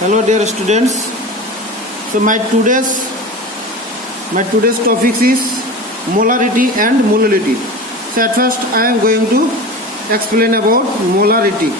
Hello dear students. So my today's topic is molarity and molality. So at first I am going to explain about molarity.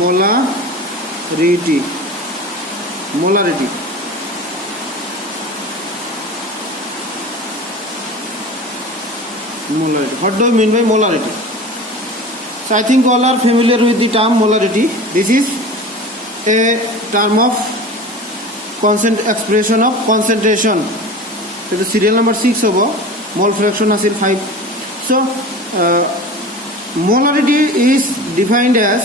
Molarity. What do you mean by molarity? So I think all are familiar with the term molarity. This is a term of expression of concentration. So the serial number 6 hobo mole fraction asil 5. So molarity is defined as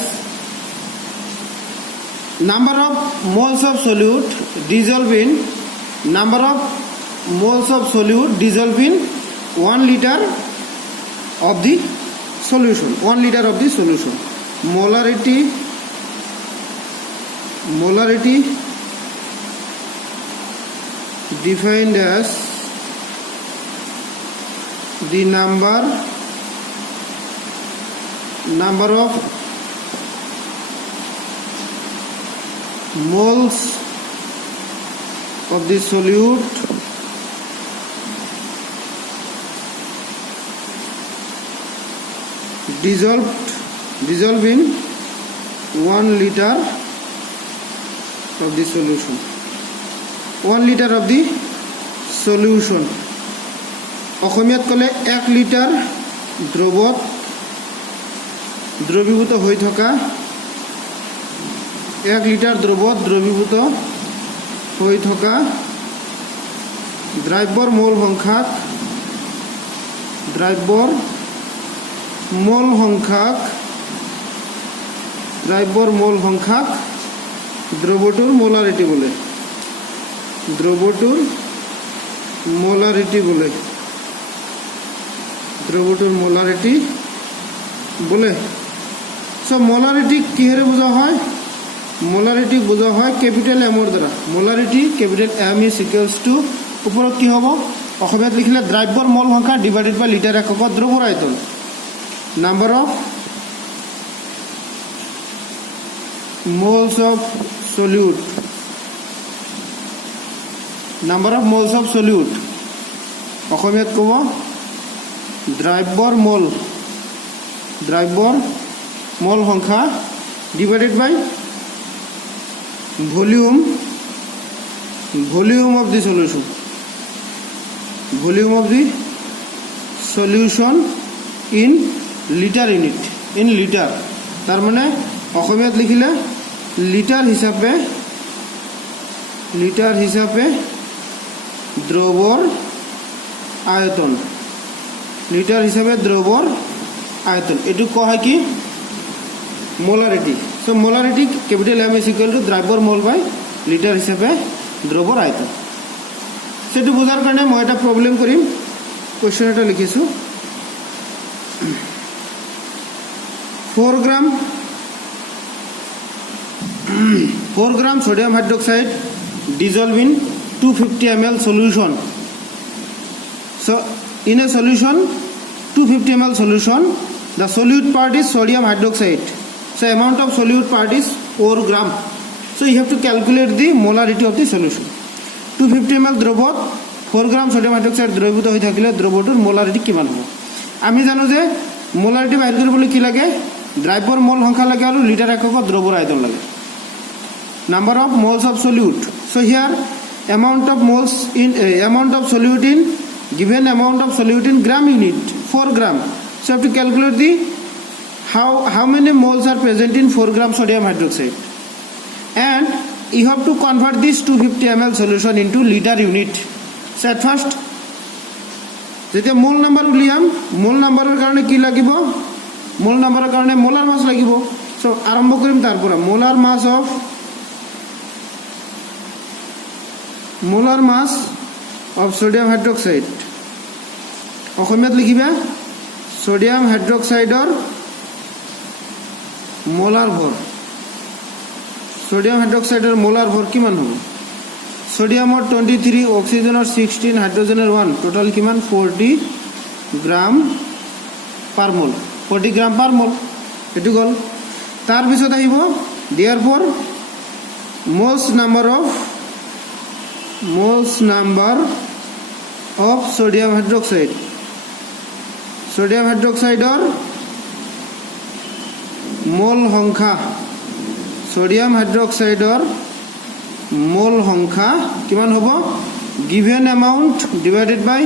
number of moles of solute dissolved in 1 liter of the solution. 1 liter of the solution. Molarity defined as the number of moles of the solute dissolved in 1 liter of the solution. 1 liter of the solution. অসমীয়াত কলে 1 litre দ্ৰৱত দ্ৰবীভূত হৈ থকা 1 litre দ্ৰৱত দ্ৰবীভূত হৈ থকা দ্ৰব্যৰ মোল সংখ্যাক দ্ৰৱটোৰ মোলাৰিটি বলে। দ্ৰৱটোৰ মোলাৰিটি বলে। সো মোলাৰিটি কিহেৰে বুজা হয়? মোলাৰিটি বুজা হয় ক্যাপিটাল এমৰ দ্বাৰা। Molarity capital M is equals to ওপৰত কি হ'ব? অসমীয়াত লিখিলে দ্ৰব্যৰ মোল সংখ্যা ডিভাইডেড বাই লিটাৰ এককত দ্ৰৱৰ আয়তন। Number of moles of solute. Number of moles of solute. অসমীয়াত ক'ব দ্ৰব্যৰ মোল সংখ্যা divided by volume of the solution. Volume of the solution in liter unit. In liter. তার মানে অসমীয়াত লিখিলে লিটার হিসাবে দ্রবর আয়তন। এটু কোৱা হয় কি? Molarity. So molarity capital M is equal to দ্ৰব্যৰ মোল বাই লিটার হিসাবে দ্রবর আয়তন। সেটু বোঝার কারণে মই এটা প্রবলেম করিম। কোয়েশ্চন এটা লিখিছো 4 gram sodium hydroxide dissolved in 250 ml solution. So in a solution 250 ml solution, the solute part is sodium hydroxide. So amount of solute part is 4 gram. So you have to calculate the molarity of the solution. 250 ml দ্রবত 4 gram sodium hydroxide দ্রবীভূত হৈ থাকিলে দ্ৰবটোৰ মোলাৰিটি কিমান হ'ব? আমি জানো যে মোলাৰিটি বাইৰ কৰিবলৈ কি লাগে? দ্ৰব্যৰ মোল সংখ্যা লাগে আৰু লিটাৰ এককত দ্ৰৱৰ আয়তন লাগে। Number of moles of solute. So here amount of solute in given amount of solute in gram unit 4 gram. So you have to calculate the how many moles are present in 4 gram sodium hydroxide, and you have to convert this 250 ml solution into liter unit. So at first যেতিয়া মোল number উলিয়াম, মোল নাম্বাৰৰ কাৰণে কি লাগিব? মোল নাম্বাৰৰ কাৰণে মোলাৰ মাছ লাগিব। সো আৰম্ভ কৰিম তাৰ পৰা। Molar mass of sodium hydroxide. অসমীয়াত লিখিবা সোডিয়াম হাইড্ৰোক্সাইডৰ মোলাৰ ভৰ। সোডিয়াম হাইড্ৰোক্সাইডৰ মোলাৰ ভৰ কিমান হ'ব? সোডিয়ামৰ 23, অক্সিজেনৰ 16, হাইড্ৰোজেনৰ 1, টোটাল কিমান? 40 গ্রাম পার মোল। 40 গ্রাম পার মোল। এটু গল। তার পিছত আহিব therefore moles number of sodium hydroxide. Sodium hydroxide or mole সংখ্যা, sodium hydroxide or mole সংখ্যা কিমান হ'ব? Given amount divided by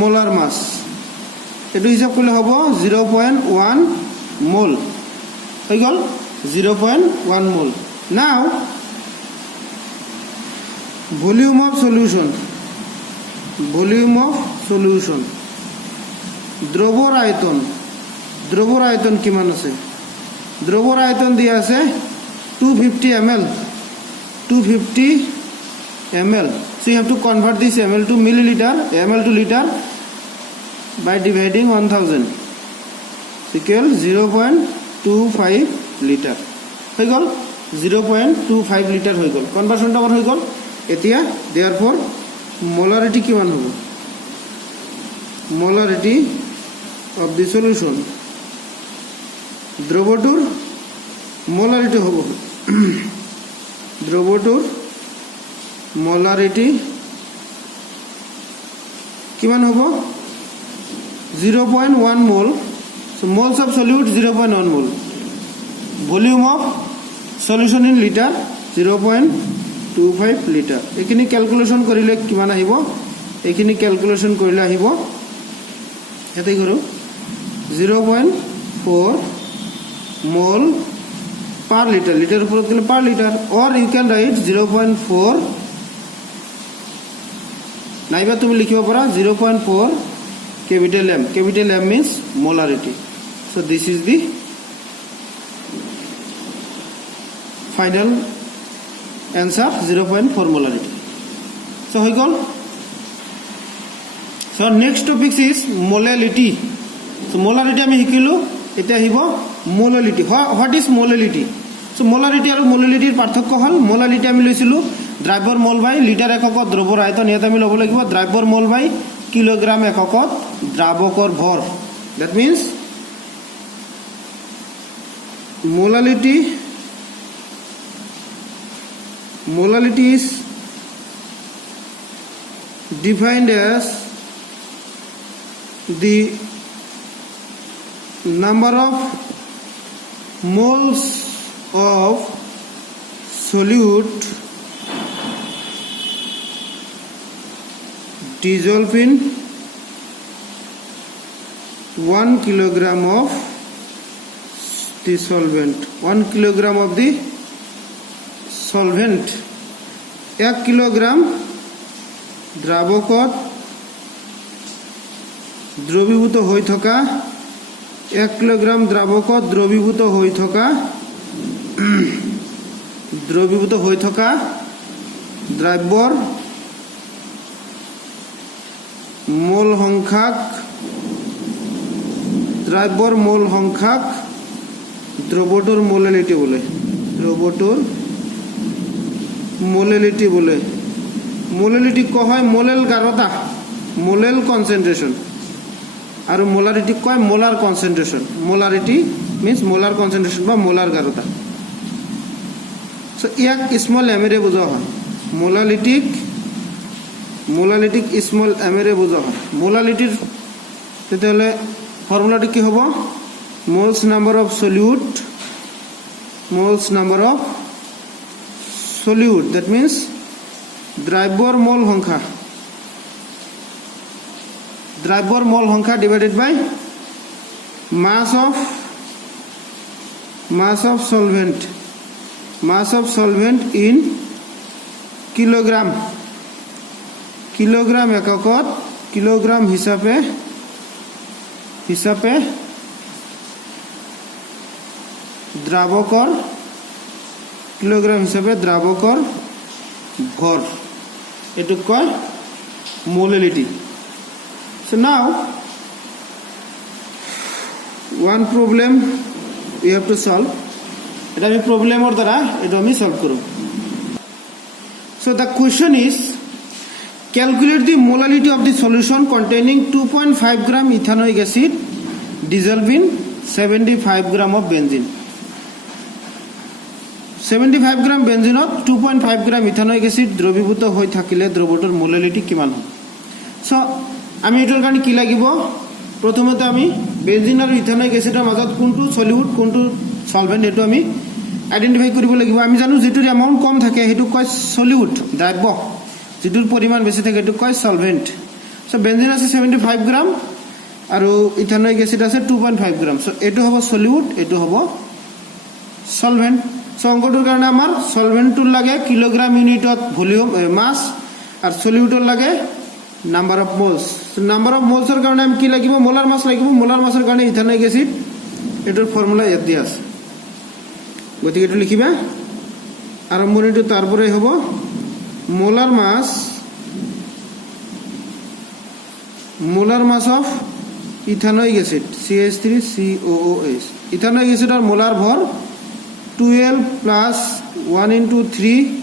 molar mass. এটো হিসাব করলে হ'ব 0.1 মোল হৈ গল 0.1 মোল. Now volume of solution. দ্রবর আয়তন কিমান আছে? দ্রবর আয়তন দিয়া আছে 250 ml. 250 ml. So you have to convert this ml to milliliter, ml to liter by dividing 1000. Equal 0.25 liter. হৈ গল 0.25 লিটার হৈ গল. কনভার্সনটা আমাৰ হৈ গল. এতিয়া therefore molarity কিমান হ'ব? Molarity of the solution. দ্ৰবটোৰ molarity হ'ব. দ্ৰবটোৰ molarity কিমান হ'ব? 0.1 mole. So moles of solute 0.1 mole. Volume of solution in liter 0.25 liter. এখিনি ক্যালকুলেশন কৰিলে কিমান আহিব? এখিনি ক্যালকুলেশন কৰিলে আহিব এতেই কৰো 0.4 mole per liter. লিটাৰ উপৰত গলে per liter, or you can write 0.4 নাইবা তুমি লিখিব পাৰা 0.4 capital M. Capital M means molarity. So this is the final answer, 0.4 molarity. So হৈ গল. So next topic is molality. So molarity আমি শিকিলো. এটা আহিব molality. What is molality? So molarity আৰু molality পাৰ্থক্য হল molality আমি লৈছিলো দ্ৰব্যৰ মোল বাই লিটাৰ এককত দ্ৰব্যৰ আয়তন. ইয়াত আমি ল'ব লাগিব দ্ৰব্যৰ মোল বাই কিলোগ্ৰাম এককত দ্ৰাবকৰ ভৰ. That means molality is defined as the number of moles of solute dissolved in 1 kilogram of the solvent. 1 kilogram of the solvent. 1 kilogram দ্রাবকত দ্রবীভূত হৈ থকা 1 কিলোগ্রাম দ্রাবকত দ্রবীভূত হৈ থকা দ্ৰব্যৰ মোল সংখ্যাক দ্ৰবটোৰ মোলালিটি বলে. মোলালিটি কয় হয় মোলেল গাঢ়তা, মোলেল কনসেন্ট্রেশন, আর মোলারিটি কয় molar concentration. Molarity means molar concentration বা মোলার গাঢ়তা. সো ইয়াক স্মল এমেৰে বুজোৱা হয়. মোলালিটিক স্মল এমেৰে বুজোৱা হয়. মোলালিটিৰ তেতিয়াহ'লে ফৰ্মুলাটো কি হ'ব? Moles number of solute. That means দ্ৰব্যৰ মোল সংখ্যা divided by mass of solvent in kilogram. Kilogram এককত কিলোগ্ৰাম হিসাবে দ্ৰাবকৰ কিলোগ্ৰাম হিসাবে দ্ৰাবকৰ ভর. এটুক কয় molality. So now one problem we have to solve. এটা আমি প্ৰবলেমৰ দ্বাৰা এটা আমি সলভ করব. So the question is calculate the molality of the solution containing 2.5 gram ethanoic acid dissolved in 75 gram of benzene. 75 gram বেঞ্জিনত 2.5 গ্রাম ইথানয়িক এসিড দ্রবীভূত হৈ থাকিলে দ্ৰবটোৰ মোলালিটি কিমান হয় সো আমি এটোৰ কাৰণে কি লাগিব প্ৰথমতে আমি বেঞ্জিন আৰু ইথানয়িক এসিডৰ মাজত কোনটো সলিউট কোনটো সলভেন্ট এটো আমি আইডেন্টিফাই কৰিব লাগিব আমি জানো যেটোৰ এমাউন্ট কম থাকে হেতু কয় সলিউট দ্ৰব্য যেটোৰ পৰিমাণ বেছি থাকে এটো কয় সলভেন্ট সো বেঞ্জিন আছে 75 গ্ৰাম আৰু ইথানয়িক এসিড আছে 2.5 গ্রাম সো এটো হ'ব সলিউট এটো হ'ব সলভেন্ট সো অঙ্কটোৰ কাৰণে আমাৰ সলভেন্টটোৰ লাগে কিলোগ্ৰাম ইউনিটত ভলিউম মাস আৰু সলিউটৰ লাগে number of moles number of মোলসৰ কাৰণে আমি কি লাগিব মোলাৰ মাস লাগিব মোলাৰ মাসৰ কাৰণে ইথানয়িক এসিড এটোৰ ফৰ্মুলা ইয়াত দিয়া আছে গতিকে এটো লিখিবা আৰম্ভণিটো তাৰপৰে হ'ব molar mass of ethanoic acid CH3COOH ethanoic এসিডৰ মোলাৰ ভৰ 12 plus 1 into 3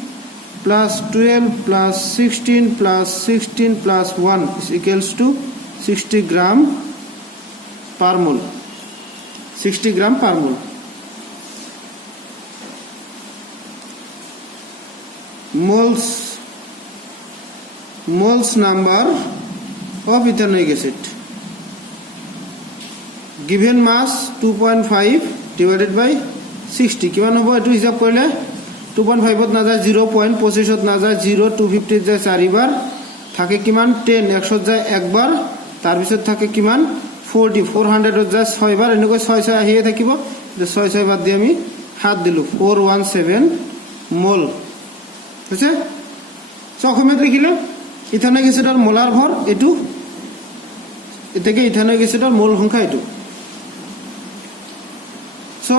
plus 12 plus 16 plus 16 plus 1 is equals to 60 gram per mole 60 gram per mole moles number of ethanoic acid given mass 2.5 divided by 60 কিমান হ'ব এটো হিসাব কৰিলে 2.5 ত না যায় 0.25 ত না যায় 0 250 যায় 4 বার থাকে কিমান 10 100 যায় একবার তাৰ পিছত থাকে কিমান 40 400 ত যায় 6 বার এনেকৈ 6 6 আহিয়ে থাকিব 6 6 বাদ দি আমি 7 দিলু 417 মোল বুঝছে সো অসমীয়াত লিখিলে ইথানয়িক এসিডৰ মোলাৰ ভৰ এটো এতেকে ইথানয়িক এসিডৰ মোল সংখ্যা এটো সো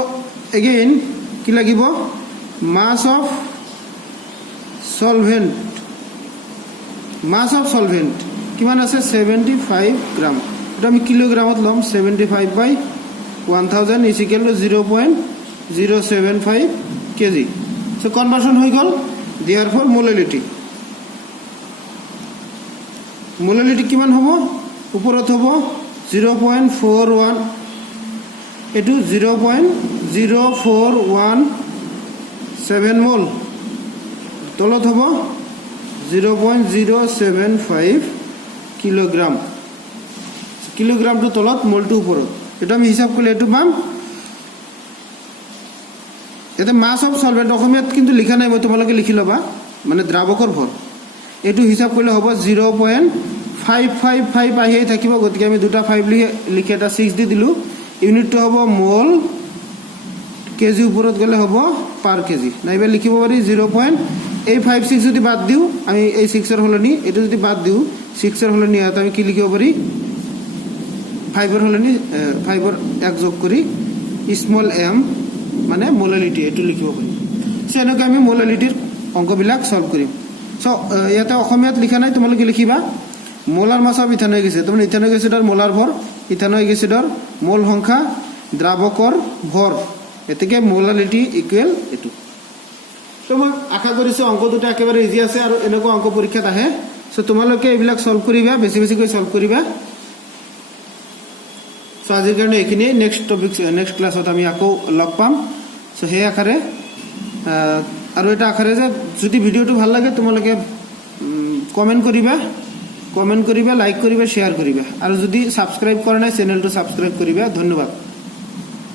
again কি লাগিব mass of solvent কিমান আছে 75 গ্রাম এটা আমি কিলোগ্রামত লম 75 by 1000 is equal to 0.075 kg so conversion হৈ গল therefore molality কিমান হ'ব ওপৰত হ'ব 0.41 এটো 0.0417 মোল তলত হ'ব 0.075 কিলোগ্রাম কিলোগ্রামটো তলত মোলটো ওপৰত এটা আমি হিসাব কৰিলে এটো পাম এটা মাস অফ সলভেন্ট অসমীয়াত কিন্তু লিখা নাই মই তোমালোকে লিখি লবা মানে দ্ৰাৱকৰ ভৰ এটো হিসাব কৰিলে হ'ব 0.555 আহিয়ে থাকিব গতিকে আমি দুটা 5 লিখি এটা 6 দি দিলু ইউনিটটো হ'ব মোল কেজি উপৰত গলে হ'ব পাৰ কেজি নাইবা লিখিব পাৰি 0.856 যদি বাদ দিও আমি এই 6 এর হলনি এটো যদি বাদ দিও 6 এর হলনি আত আমি কি লিখিব পাৰি 5 এৰ হলনি 5 এৰ এক যোগ কৰি স্মল m মানে মোলালিটি এটো লিখিব পাৰি সেনকে আমি মোলালিটিৰ অঙ্কবিলাক সলভ কৰিম সো ইয়াতে অসমীয়াত লিখা নাই তোমালোকে লিখিবা molar mass of ethanoic acid তুমি ইথানয়িক এসিডৰ মোলাৰ ভৰ ইথানয়িক এসিডৰ মোল সংখ্যা দ্ৰাৱকৰ ভৰ এতেকে মোলালিটি ইকুৱেল এটো তো মই আশা কৰিছো অঙ্ক দুটা একেবাৰে ইজি আছে আৰু এনেকুৱা অঙ্ক পৰীক্ষাত আহে সো তোমালোকে এইবিলাক সলভ কৰিবা বেছি বেছি কৰি সলভ কৰিবা সো আজিৰ কাৰণে এখিনি নেক্সট টপিক নেক্সট ক্লাছত আমি আকৌ লগ পাম সো হে আকাৰে আৰু এটা আকাৰে যে যদি ভিডিওটো ভাল লাগে তোমালোকে কমেন্ট কৰিবা লাইক কৰিবা শেয়াৰ কৰিবা আৰু যদি সাবস্ক্ৰাইব কৰা নাই চ্যানেলটো সাবস্ক্ৰাইব কৰিবা ধন্যবাদ।